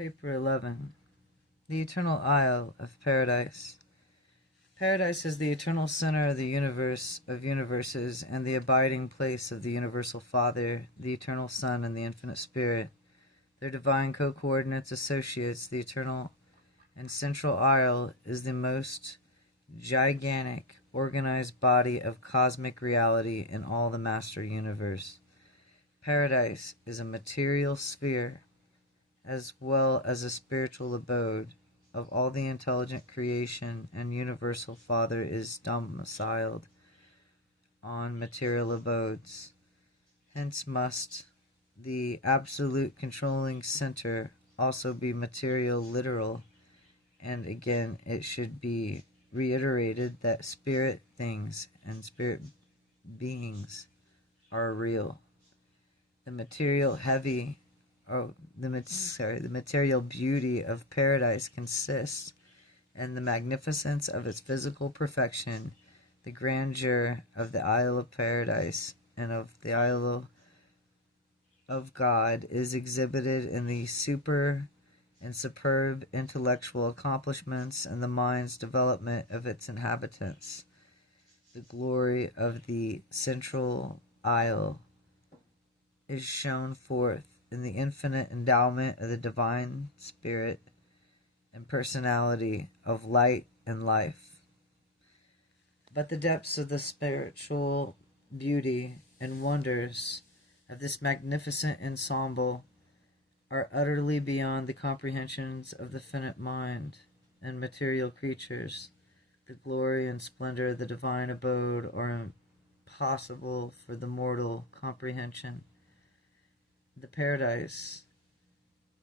Paper 11. The Eternal Isle of Paradise. Paradise is the eternal center of the universe of universes and the abiding place of the Universal Father, the Eternal Son, and the Infinite Spirit. Their divine co-coordinates associates, the eternal and central isle is the most gigantic, organized body of cosmic reality in all the master universe. Paradise is a material sphere as well as a spiritual abode of all the intelligent creation, and Universal Father is domiciled on material abodes. Hence must the absolute controlling center also be material literal, and again it should be reiterated that spirit things and spirit beings are real. The material beauty of paradise consists in the magnificence of its physical perfection. The grandeur of the Isle of Paradise and of the Isle of God is exhibited in the super and superb intellectual accomplishments and the mind's development of its inhabitants. The glory of the central isle is shown forth in the infinite endowment of the divine spirit and personality of light and life. But the depths of the spiritual beauty and wonders of this magnificent ensemble are utterly beyond the comprehensions of the finite mind and material creatures. The glory and splendor of the divine abode are impossible for the mortal comprehension. The paradise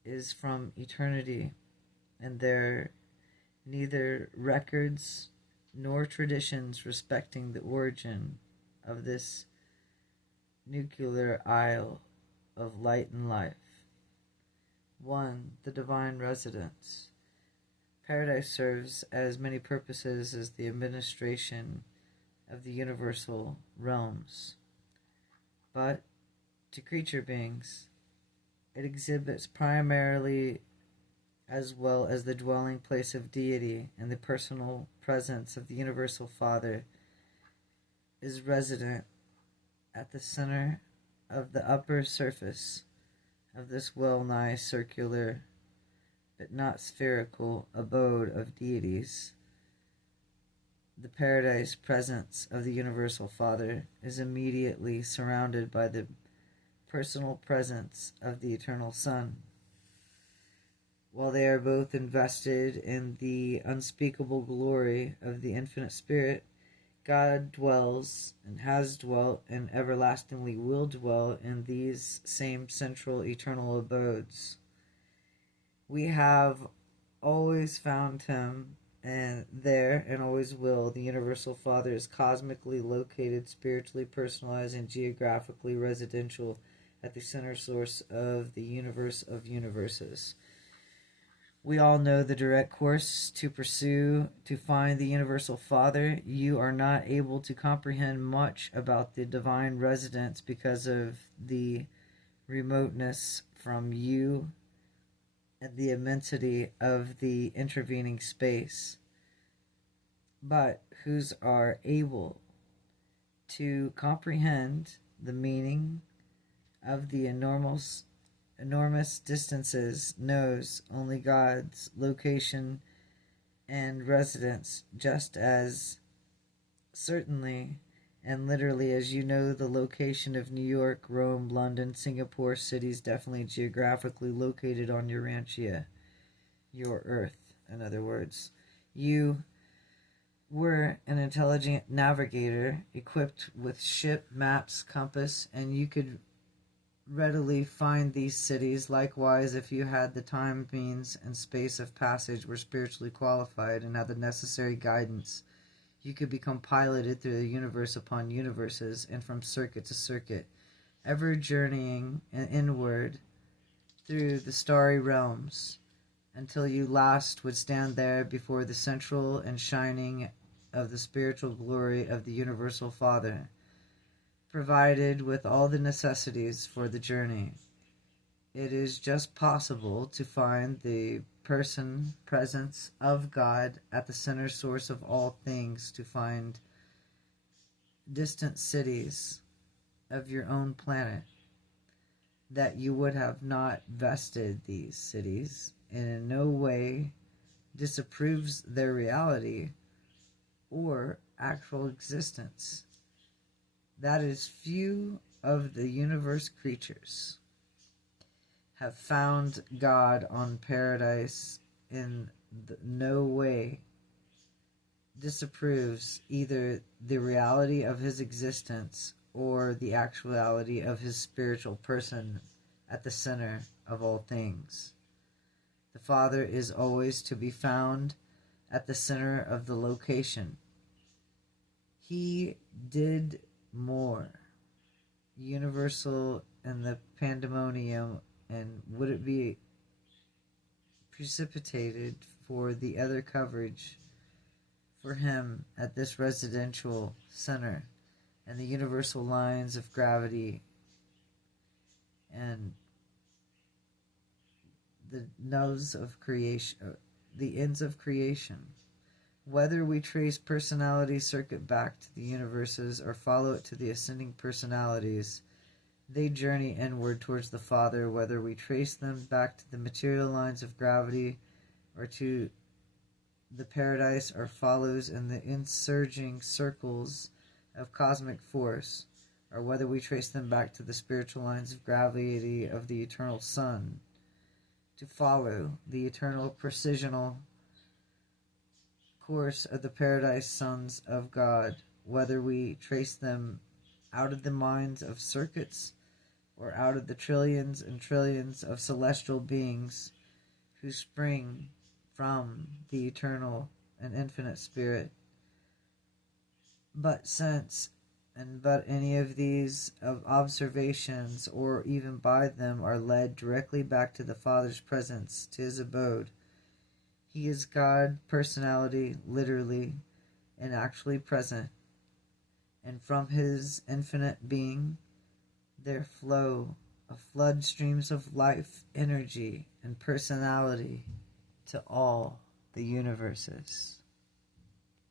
is from eternity, and there are neither records nor traditions respecting the origin of this nuclear isle of light and life. 1. The divine residence. Paradise serves as many purposes as the administration of the universal realms, but to creature beings it exhibits primarily as well as the dwelling place of deity, and the personal presence of the Universal Father is resident at the center of the upper surface of this well-nigh circular but not spherical abode of deities. The paradise presence of the Universal Father is immediately surrounded by the personal presence of the Eternal Son. While they are both invested in the unspeakable glory of the Infinite Spirit, God dwells and has dwelt and everlastingly will dwell in these same central eternal abodes. We have always found him and there and always will. The Universal Father is cosmically located, spiritually personalized, and geographically residential at the center source of the universe of universes. We all know the direct course to pursue to find the Universal Father. You are not able to comprehend much about the divine residence because of the remoteness from you and the immensity of the intervening space. But whose are able to comprehend the meaning of the enormous distances knows only God's location and residence just as certainly and literally as you know the location of New York, Rome, London, Singapore, cities definitely geographically located on URANTIA, your Earth, in other words. You were an intelligent navigator equipped with ship, maps, compass, and you could readily find these cities. Likewise, if you had the time, means, and space of passage, were spiritually qualified, and had the necessary guidance, you could become piloted through the universe upon universes, and from circuit to circuit, ever journeying inward through the starry realms, until you last would stand there before the central and shining of the spiritual glory of the Universal Father, provided with all the necessities for the journey. it is just possible to find the presence of God at the center source of all things, to find distant cities of your own planet, that you would have not vested these cities and in no way disapproves their reality or actual existence. That is, few of the universe creatures have found God on paradise in no way disapproves either the reality of his existence or the actuality of his spiritual person at the center of all things. The Father is always to be found at the center of the location. He did more. Universal and the pandemonium, and would it be precipitated for the other coverage for him at this residential center, and the universal lines of gravity and the nose of creation, the ends of creation. Whether we trace personality circuit back to the universes or follow it to the ascending personalities, they journey inward towards the Father, whether we trace them back to the material lines of gravity or to the paradise, or follows in the insurging circles of cosmic force, or whether we trace them back to the spiritual lines of gravity of the eternal Sun, to follow the eternal precisional course of the paradise sons of God, whether we trace them out of the minds of circuits or out of the trillions and trillions of celestial beings who spring from the eternal and infinite Spirit. But since and but any of these of observations, or even by them, are led directly back to the Father's presence, to his abode, he is God, personality, literally and actually present, and from his infinite being there flow a flood streams of life, energy, and personality to all the universes.